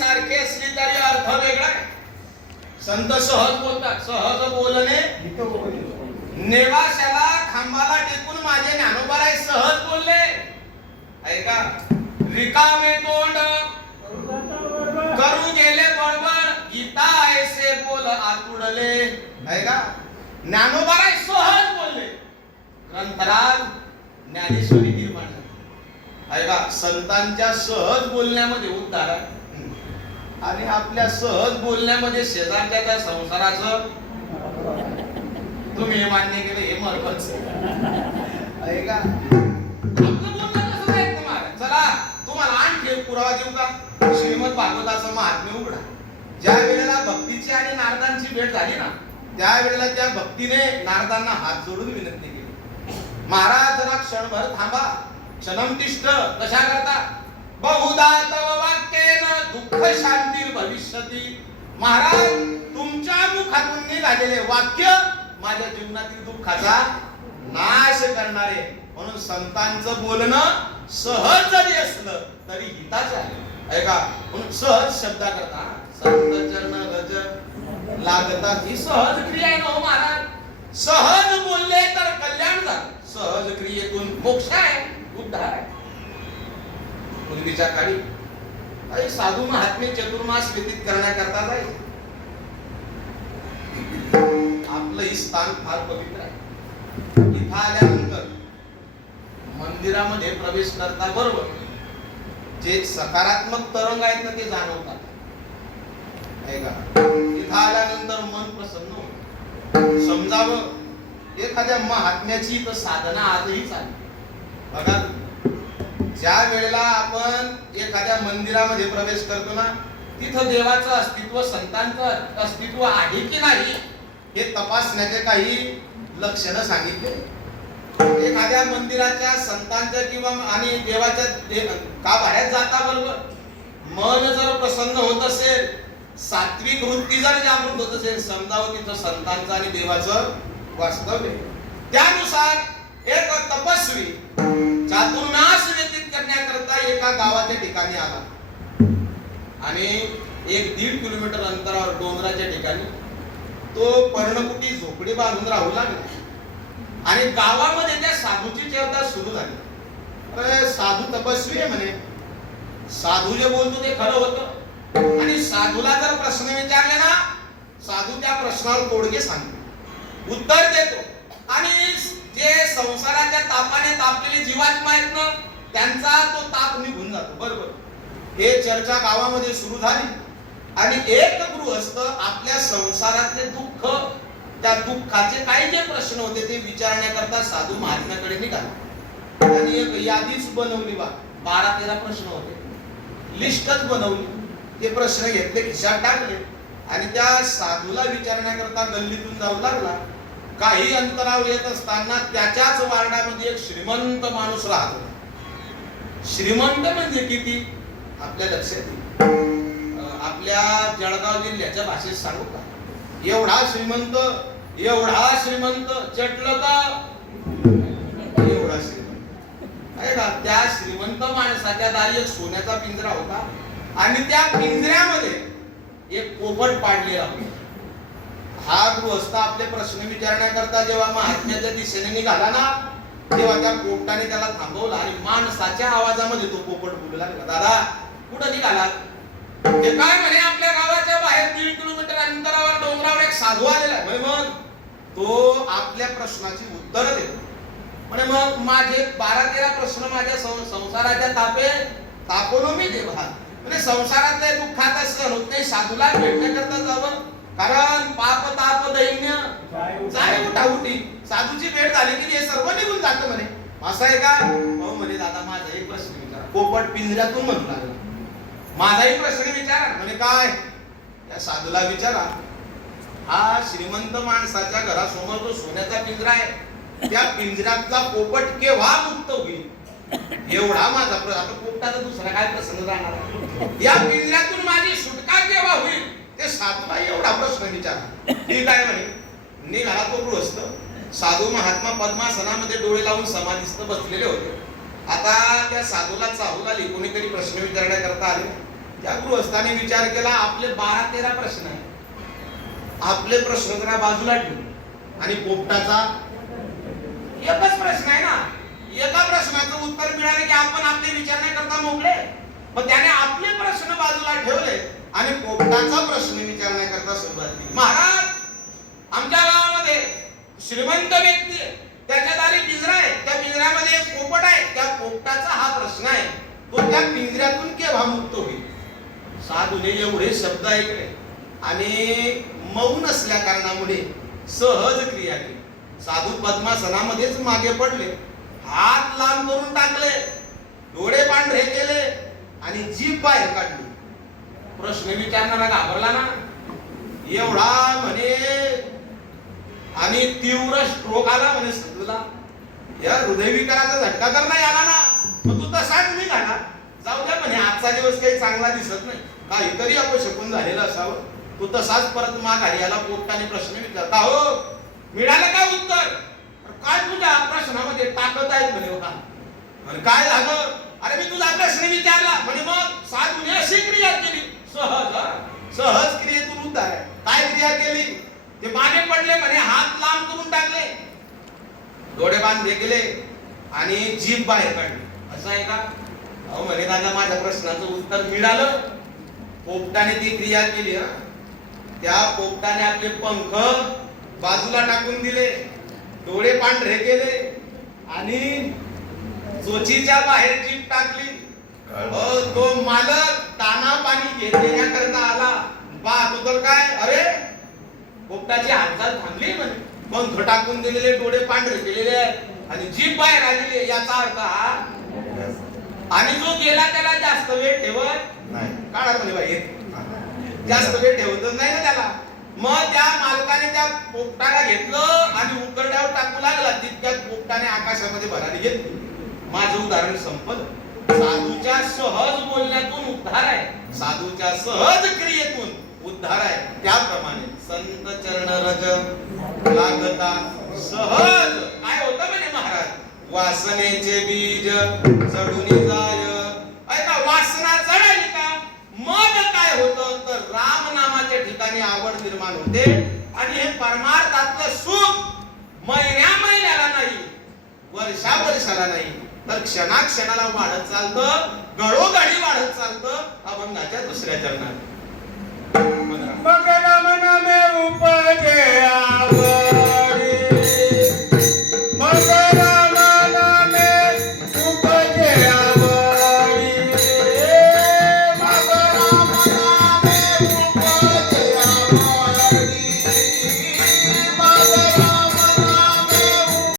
सारखी असली तरी अर्थ वेगळा आहे. संत सहज बोलतात. सहज बोलणे नेवाशाला खांबाला टेकून माझे ज्ञानोबाराय सहज बोलले. ऐका, रिकामे तोंड करू गेले बळबळ, गीता ऐसे बोल आतुडले. ऐका, ज्ञानोबाराय सहज बोलले. ग्रंथराज ज्ञानेश्वरी निर्माण झाली. ऐका, संतांच्या सहज बोलण्यामध्ये उद्धार आहे आणि आपल्या सहज बोलण्यामध्ये शेजारच्या त्या संसाराचं तुम्ही मान्य केलं हे महत्वाचं. ऐका, आपलं बोलणं कसं आहे तुम्हाला. चला तुम्हाला आणखी पुरावा देऊ का. श्रीमद भागवताचं महात्म्य उघडा. ज्या वेळेला भक्तीची आणि नारदांची भेट झाली ना, त्या वेळेला त्या भक्तीने नारदांना हात जोडून विनंती केली, महाराज जरा क्षणभर थांबा. क्षणम तिष्ठ. कशा करता. बहुधा तव वाक्येन दुःख शांती भविष्यती. महाराज तुमच्या मुखातून निघालेले वाक्य माझ्या जीवनातील दुःखाचा नाश करणारे. म्हणून संतांचं बोलणं सहज जरी असलं तरी हिताचं आहे. ऐका, म्हणून सहज शब्दा करता संत चरण गज लागता ही सहज क्रिया आहे ना महाराज. सहज बोलले तर कल्याण झालं. सहज क्रियेतून मोक्ष आहे, उद्धार आहे. पूर्वीच्या काळी काही साधू महात्मे चतुर्मास व्यतीत करण्याकरता जायचे. आपलं ही स्थान फार पवित्र आहे. इथं आल्यानंतर मंदिरामध्ये प्रवेश करता बरोबर जे सकारात्मक तरंग आहेत ना ते जाणवतात. ऐका, इथं आल्यानंतर मन प्रसन्न होतं. समजावं एखाद्या महात्म्याची तर साधना आजही चालली. बघा, ज्या वेळेला आपण एखाद्या मंदिरामध्ये प्रवेश करतो ना, तिथं देवाचं अस्तित्व, संतांचं अस्तित्व आहे की नाही हे तपासण्याचे काही लक्षणं सांगितले. एखाद्या मंदिराच्या संतांच्या किंवा आणि देवाच्या का बाहेर जाता बरोबर मन जर प्रसन्न होत असेल, सात्विक वृत्ती जर जागृत होत असेल, समजावं तिथं संतांचं आणि देवाचं वास्तव्य. त्यानुसार एक तपस्वी चातुर्मास व्यतीत करण्याकरता एका गावाच्या ठिकाणी आला आणि 1-1.5 किलोमीटर अंतरावर डोंगराच्या ठिकाणी तो पर्णकुटी झोपडी बांधून राहू लागला. आणि गावामध्ये त्या साधूची चर्चा सुरू झाली. अरे साधू तपस्वी आहे म्हणे. साधू जे बोलतो ते खरं होतं आणि साधूला जर प्रश्न विचारले ना, साधू त्या प्रश्नावर तोडगे सांगतो, उत्तर देतो. आणि जे संसाराच्या तापाने तापलेले जीवात्मा आहेत ना, त्यांचा तो ताप निघून जातो. बरोबर. हे चर्चा गावामध्ये सुरू झाली आणि एक गृहस्थ आपल्या संसारातले दुःख, त्या दुःखाचे काही जे प्रश्न होते ते विचारण्याकरता साधू महात्म्याकडे निघाला. आणि एक यादीच बनवली. 12-13 प्रश्न होते. लिस्टच बनवली. ते प्रश्न घेतले, खिशात टाकले आणि त्या साधूला विचारण्याकरता गल्लीतून जाऊ लागला. काही अंतरावर येत असताना त्याच्याच वार्डामध्ये एक श्रीमंत माणूस राहतो. श्रीमंत म्हणजे किती आपल्या लक्षात येईल. आपल्या जळगाव जिल्ह्याच्या भाषेत सांगू का, एवढा श्रीमंत चटलं का एवढा श्रीमंत आहे का. त्या श्रीमंत माणसाच्या दारी एक सोन्याचा पिंजरा होता आणि त्या पिंजऱ्यामध्ये एक पोपट पाडलेला होता. हा गृहस्थ आपले प्रश्न विचारण्याकरता जेव्हा महात्म्याच्या दिशेने निघाला ना, तेव्हा त्या पोपटाने त्याला थांबवला आणि माणसाच्या आवाजामध्ये तो पोपट बोलू लागला, दादा कुठं निघाला. ते काय म्हणे, आपल्या गावाच्या बाहेर 1.5 किलोमीटर अंतरावर डोंगरावर एक साधू आलेला आहे. मग तो आपल्या प्रश्नाची उत्तर देतो. म्हणे मग माझे 12-13 प्रश्न माझ्या संसाराच्या तापोलो मी देवा. म्हणजे संसारातल्या दुःखात सहन होत नाही, साधूला भेटण्याकरता जावं. कारण पाप ताप दैन्य जाय उठाउठी. साधूची भेट झाली की हे सर्व निघून जातं म्हणे. असं आहे का. हो म्हणे, दादा माझा एक प्रश्न विचारा. पोपट पिंजऱ्यातून म्हणू लागला, माझाही प्रश्न विचारा. म्हणे काय. त्या साधूला विचारा, हा श्रीमंत माणसाच्या घरासमोर जो सोन्याचा पिंजरा आहे, त्या पिंजऱ्यातला पोपट केव्हा मुक्त होईल एवढा माझा प्रश्न. आता पोपटाचा दुसरा काय प्रश्न राहणार. या पिंजऱ्यातून माझी सुटका केव्हा होईल ते साधूला एवढा प्रश्न विचारा. ठीक आहे म्हणे. निघाला तो गृहस्थ. साधू महात्मा पद्मासनामध्ये डोळे लावून समाधीस्थ बसलेले होते. आता त्या साधूला चाहूल आली, कोणीतरी प्रश्न विचारण्याकरता आले. त्या गृहस्थाने विचार केला, आपले 12-13 प्रश्न आहे, आपले प्रश्न जरा बाजूला ठेवू आणि पोपटाचा एकच प्रश्न आहे ना, एका प्रश्नाचं उत्तर मिळाले की आपण आपले विचार नाही करता मोकळे. पण त्याने आपले प्रश्न बाजूला ठेवले आणि पोपटाचा प्रश्न विचारण्याकरता सुरुवात केली. महाराज, आमच्या गावामध्ये श्रीमंत व्यक्ती आहे, त्याच्या दारी पिंजरा आहे, त्या पिंजऱ्यामध्ये एक पोपट आहे, त्या पोपटाचा हा प्रश्न आहे, तो त्या पिंजऱ्यातून केव्हा मुक्त होईल. साधूने एवढे शब्द ऐकले आणि मौन असल्या कारणामुळे सहज क्रिया केली. साधू पद्मासनामध्येच मागे पडले, हात लांब करून टाकले, डोळे पांढरे केले आणि जीभ बाहेर काढली. प्रश्न विचारणारा घाबरला ना, एवढा म्हणे आणि तीव्र स्ट्रोक आला म्हणे साधूला. या हृदयविकाराचा झटका तर नाही आला ना, मग तू तसाच निघाला. जाऊ द्या म्हणे, आजचा दिवस काही चांगला दिसत नाही, काहीतरी अपशकुन झालेलं असावं. तू तसाच परत माघारी आला. पोपटाने प्रश्न विचारता, हो मिळालं का उत्तर? काय तुझ्या प्रश्नामध्ये ताकद आहे म्हणे. होता काय झालं? अरे मी तुझा प्रश्न विचारला म्हणे. मग साधूने अशी क्रिया केली, सहज क्रियेतून उद्धार आहे. काय क्रिया केली? ते मागे पडले म्हणे, हात लांब करून टाकले, डोळे बांधले गेले आणि जीभ बाहेर काढली. असं आहे का? अहो म्हणे, दादा माझ्या प्रश्नाचं उत्तर मिळालं. पोपटाने ती क्रिया केली. त्या पोपटाने आपले पंख बाजूला टाकून दिले, डोळे पांढरे केले आणि चोचीच्या बाहेर जीभ टाकली. तो मालक दाना पाणी घेण्याकरता आला. पाहतो तर काय, अरे पोपटाची हालचाल थांबली म्हणे, पंख टाकून दिलेले, डोळे पांढरे केलेले आणि जीभ बाहेर आलेली. याचा अर्थ हा. आणि जो गेला त्याला जास्त वेळ ठेवत नाही. काढा म्हणे बाहेर, जास्त वेळ ठेवतच नाही ना त्याला. मग त्या मालकाने त्या पोपटाला घेतलं आणि उकरड्यावर टाकू लागला. तितक्यात पोपटाने आकाशामध्ये भरारी घेतली. माझं उदाहरण संपलं. साधूच्या सहज बोलण्यातून उद्धार आहे, साधूच्या सहज क्रियेतून उद्धार आहे. त्याप्रमाणे संत चरण रज लागता सहज काय होतं म्हणे महाराज, वासनेचे बीज चढून जाय. ऐका, वासना चढाली का मग काय होतं तर राम नामाच्या ठिकाणी आवड निर्माण होते आणि हे परमार्थातलं सुख महिन्याला नाही, वर्षाला नाही, तर क्षणाक्षणाला वाढत चालतं, गडोगडी वाढत चालतं. अभंगाच्या दुसऱ्या चरणात मग रमण में ऊपर